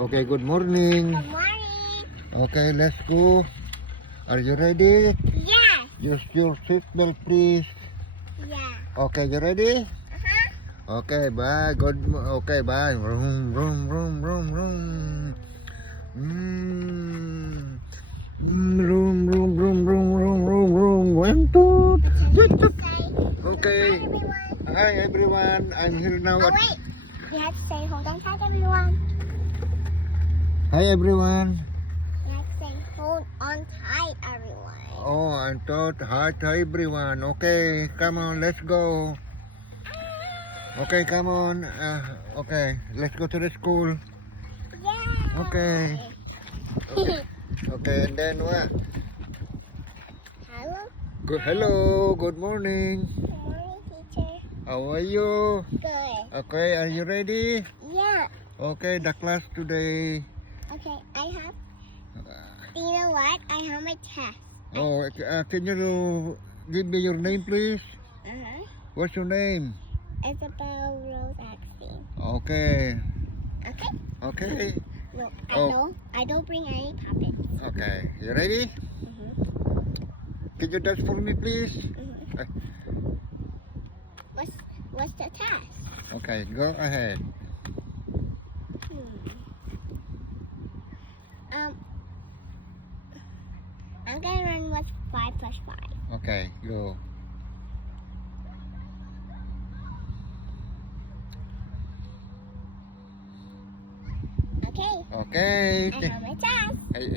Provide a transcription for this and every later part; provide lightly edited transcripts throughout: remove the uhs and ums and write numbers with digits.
Okay, good morning. Good morning. Okay, let's go. Are you ready? Yeah. Use your seatbelt, please. Yeah. Okay, you ready? Uh-huh. Okay, bye. Okay, bye. Vroom, vroom, vroom, vroom, vroom. Mm. Vroom, vroom, vroom, vroom, vroom, vroom, vroom. One, two, okay. Hi, everyone. I'm here now. Oh, wait. You have to say, hold on tight, everyone. Hi, everyone. You have to say, hold on tight, everyone. Oh, I thought hi to everyone. Okay, come on, let's go. Okay, come on. Okay, let's go to the school. Yeah. Okay. Okay, okay, and then what? Hello. Hello, good morning. Good morning, teacher. How are you? Good. Okay, are you ready? Yeah. Okay, the class today. Okay, you know what? I have my test. Oh, can you give me your name, please? Uh-huh. What's your name? Isabel Rose Axie. Okay. Okay? Okay. Look, Oh. I don't bring any puppets. Okay. You ready? Mm-hmm. Can you dance for me, please? Mm-hmm. What's the test? Okay, go ahead. I'm gonna run with 5 plus 5. Okay, go. Okay. Okay. I have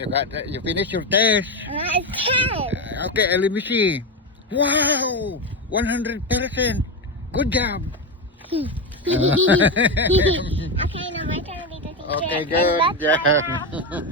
my test. You finished your test. It's 10. Okay, let me see. Wow, 100%. Good job. Okay, now my turn to be the teacher. Okay, And good let's job. go.